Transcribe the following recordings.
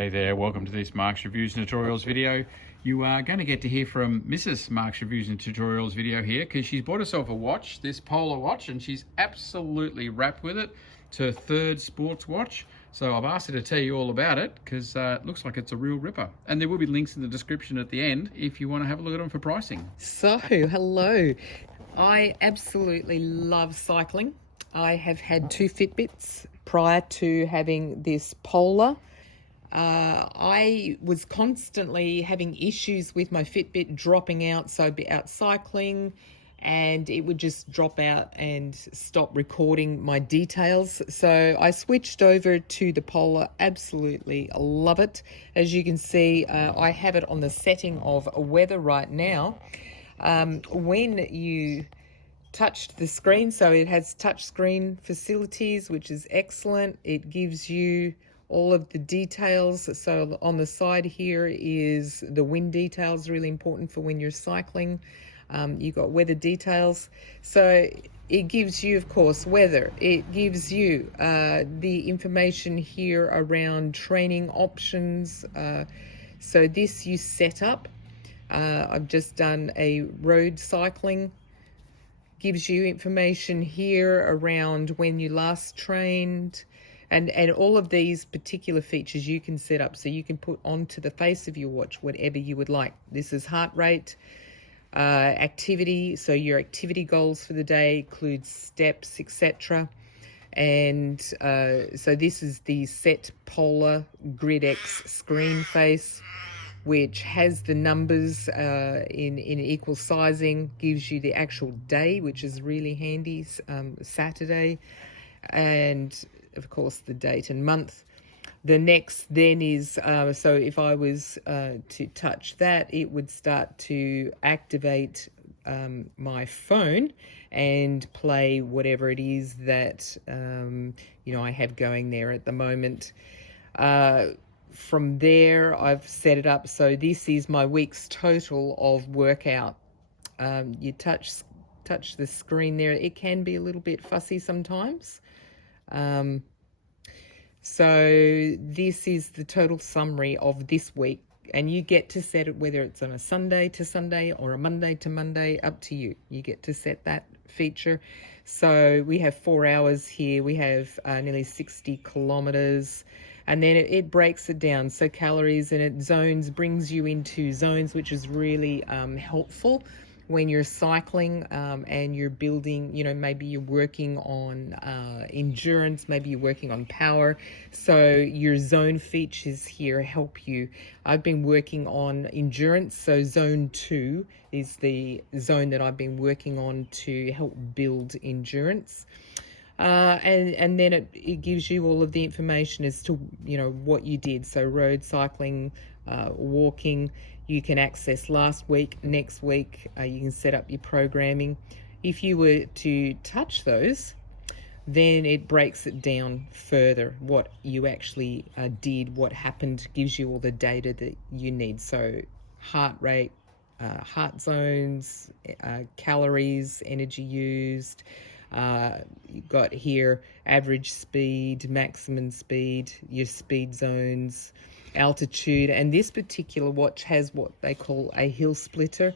G'day there, welcome to this Mark's Reviews and Tutorials video. You are going to get to hear from Mrs. Mark's Reviews and Tutorials video here because she's bought herself a watch, this Polar watch, and she's absolutely wrapped with it. It's her third sports watch, so I've asked her to tell you all about it because it looks like it's a real ripper. And there will be links in the description at the end if you want to have a look at them for pricing. So, hello. I absolutely love cycling. I have had two Fitbits prior to having this Polar. I was constantly having issues with my Fitbit dropping out, so I'd be out cycling and it would just drop out and stop recording my details. So I switched over to the Polar. Absolutely love it. As you can see, I have it on the setting of weather right now. When you touched the screen, so it has touch screen facilities, which is excellent. It gives you all of the details. So on the side here is the wind details, really important for when you're cycling. You've got weather details. So it gives you, of course, weather. It gives you the information here around training options. So this you set up. I've just done a road cycling. Gives you information here around when you last trained, and all of these particular features you can set up so you can put onto the face of your watch whatever you would like. This is heart rate, activity, so your activity goals for the day include steps, etc. And so this is the Set Polar Grid X screen face, which has the numbers in equal sizing, gives you the actual day, which is really handy, Saturday, and of course the date and month. The next then is, so if I was to touch that, it would start to activate my phone and play whatever it is that I have going there at the moment. From there, I've set it up so this is my week's total of workout. You touch the screen there. It can be a little bit fussy sometimes. So this is the total summary of this week, and you get to set it whether it's on a Sunday to Sunday or a Monday to Monday, up to you. You get to set that feature. So we have 4 hours here. We have nearly 60 kilometers. And then it breaks it down. So calories and it zones, brings you into zones, which is really helpful when you're cycling and you're building, maybe you're working on endurance, maybe you're working on power. So your zone features here help you. I've been working on endurance. So zone 2 is the zone that I've been working on to help build endurance. And then it gives you all of the information as to, what you did. So road cycling, walking, you can access last week, next week, you can set up your programming. If you were to touch those, then it breaks it down further, what you actually did, what happened, gives you all the data that you need. So heart rate, heart zones, calories, energy used. You've got here average speed, maximum speed, your speed zones, altitude, and this particular watch has what they call a hill splitter.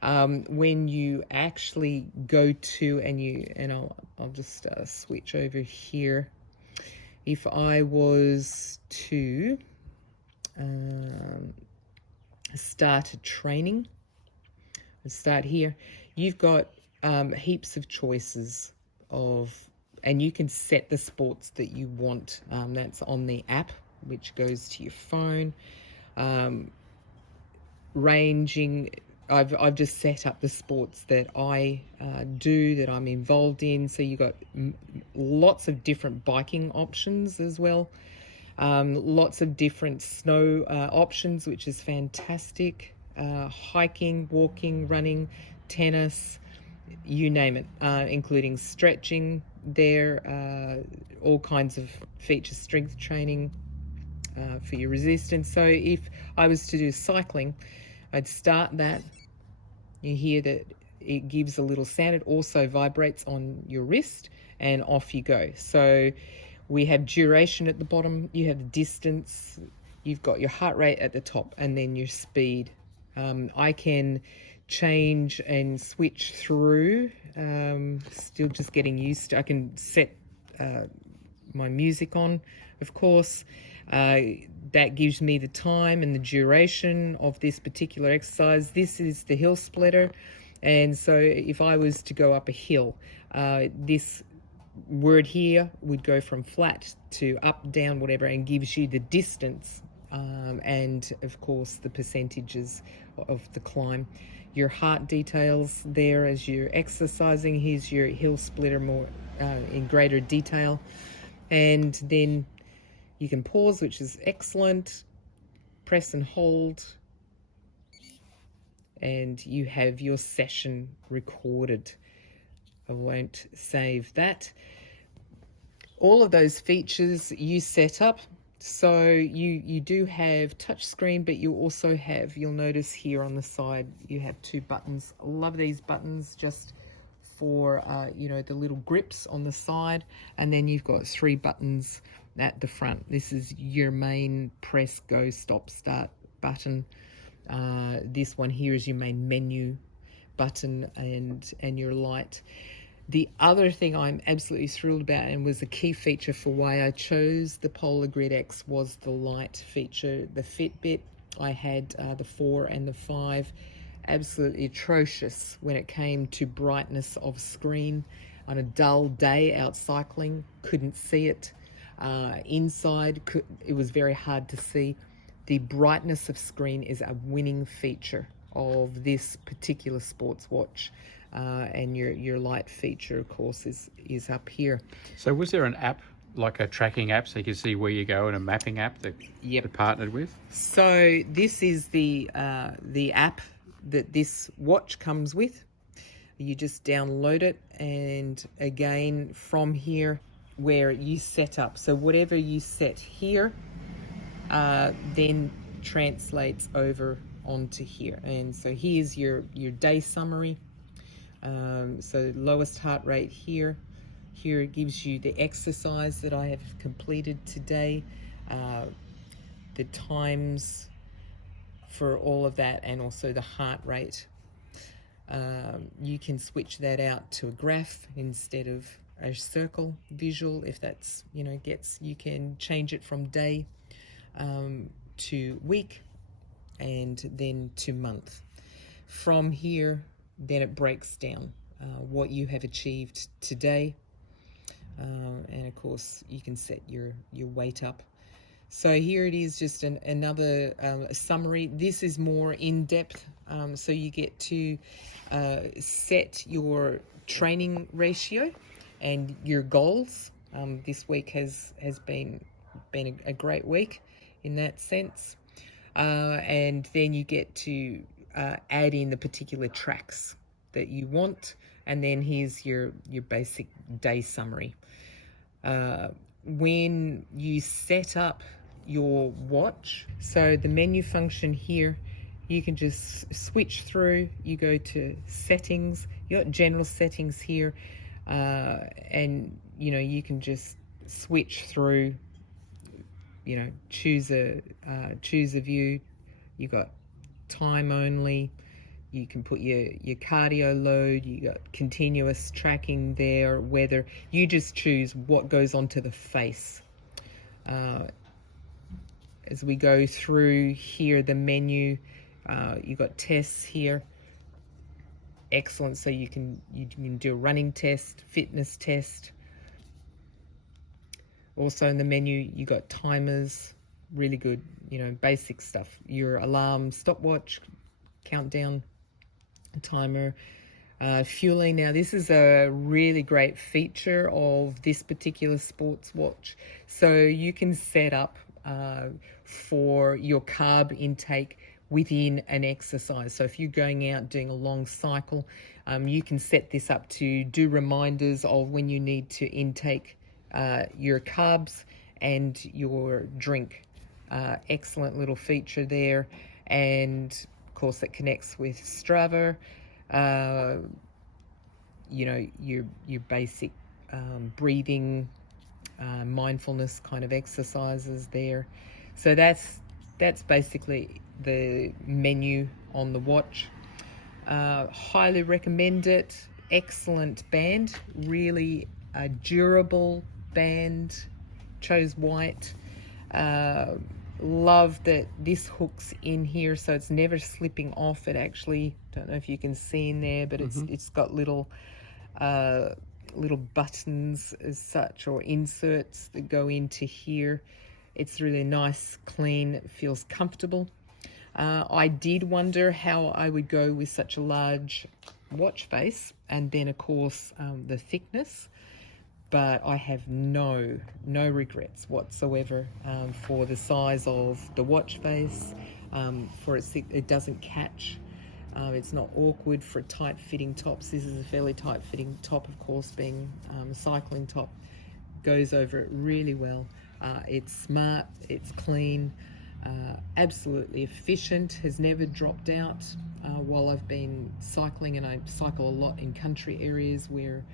When you actually go to I'll just switch over here. If I was to start training, I'll start here. You've got heaps of choices and you can set the sports that you want. That's on the app, which goes to your phone. Ranging, I've just set up the sports that I do, that I'm involved in. So you've got lots of different biking options as well. Lots of different snow options, which is fantastic. Hiking, walking, running, tennis, you name it, including stretching there, all kinds of features, strength training for your resistance. So if I was to do cycling, I'd start that. You hear that it gives a little sound. It also vibrates on your wrist and off you go. So we have duration at the bottom. You have distance, you've got your heart rate at the top and then your speed. I can change and switch through, still just getting used to. I can set my music on, of course. That gives me the time and the duration of this particular exercise. This is the hill splitter, and so if I was to go up a hill, this word here would go from flat to up, down, whatever, and gives you the distance, and of course the percentages of the climb. Your heart details there as you're exercising. Here's your hill splitter more in greater detail. And then you can pause, which is excellent. Press and hold. And you have your session recorded. I won't save that. All of those features you set up. So you do have touch screen, but you also have, you'll notice here on the side, you have 2 buttons. I love these buttons just for, the little grips on the side. And then you've got 3 buttons at the front. This is your main press, go, stop, start button. This one here is your main menu button and your light. The other thing I'm absolutely thrilled about, and was a key feature for why I chose the Polar Grid X, was the light feature. The Fitbit, I had the 4 and the 5, absolutely atrocious when it came to brightness of screen. On a dull day out cycling, couldn't see it. Inside, it was very hard to see. The brightness of screen is a winning feature of this particular sports watch. And your light feature, of course, is up here. So was there an app, like a tracking app, so you can see where you go, and a mapping app that you're partnered with? So this is the app that this watch comes with. You just download it, and again from here where you set up. So whatever you set here then translates over onto here. And so here's your day summary. So lowest heart rate here. Here it gives you the exercise that I have completed today, the times for all of that, and also the heart rate. You can switch that out to a graph instead of a circle visual if that's, you can change it from day to week and then to month. From here, then it breaks down what you have achieved today, and of course you can set your weight up. So here it is, just another summary. This is more in-depth, so you get to set your training ratio and your goals. This week has been a great week in that sense, and then you get to add in the particular tracks that you want, and then here's your basic day summary. When you set up your watch, so the menu function here, you can just switch through. You go to settings, you got general settings here, and you can just switch through, choose a view. You got time only. You can put your cardio load. You got continuous tracking there, weather. You just choose what goes onto the face. As we go through here, the menu, you got tests here. Excellent. So you can do a running test, fitness test. Also in the menu, you got timers, really good, basic stuff. Your alarm, stopwatch, countdown, timer, fueling. Now this is a really great feature of this particular sports watch. So you can set up for your carb intake within an exercise. So if you're going out doing a long cycle, you can set this up to do reminders of when you need to intake your carbs and your drink. Excellent little feature there. And of course it connects with Strava, your basic breathing, mindfulness kind of exercises there. So that's that's basically the menu on the watch. Highly recommend it. Excellent band, really a durable band. Chose white. Love that this hooks in here, so it's never slipping off. It actually, don't know if you can see in there, but it's got little buttons as such, or inserts that go into here. It's really nice, clean, it feels comfortable. I did wonder how I would go with such a large watch face, and then of course the thickness, but I have no regrets whatsoever for the size of the watch face, for it doesn't catch. It's not awkward for tight fitting tops. This is a fairly tight fitting top, of course, being a cycling top. Goes over it really well. It's smart, it's clean, absolutely efficient, has never dropped out while I've been cycling, and I cycle a lot in country areas where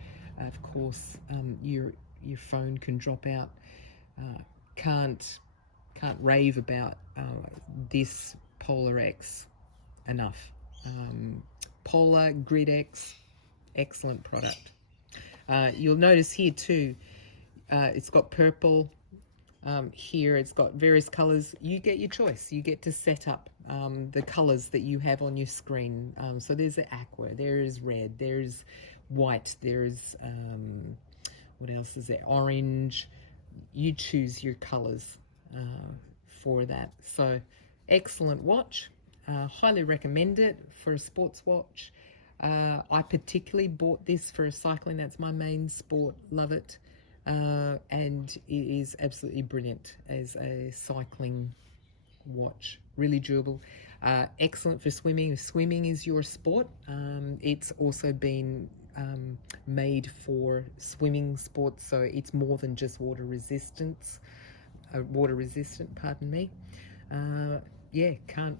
of course your phone can drop out. Can't rave about this Polar X enough. Polar Grid X, excellent product. You'll notice here too, it's got purple. Here it's got various colors. You get your choice. You get to set up the colors that you have on your screen. So there's the aqua, there's red, there's white, there's what else is there, orange. You choose your colors for that. So excellent watch. Highly recommend it for a sports watch. I particularly bought this for cycling. That's my main sport. Love it. And it is absolutely brilliant as a cycling watch. Really durable. Excellent for swimming. If swimming is your sport, it's also been made for swimming sports, so it's more than just water resistant, pardon me. Yeah, can't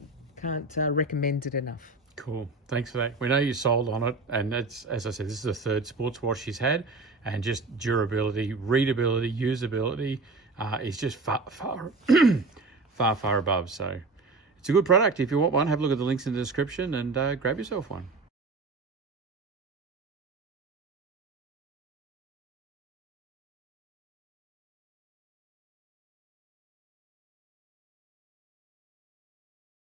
recommend it enough. Cool. Thanks for that. We know you sold on it, and it's, as I said, this is the third sports watch she's had, and just durability, readability, usability is just far above. So it's a good product. If you want one, have a look at the links in the description and grab yourself one.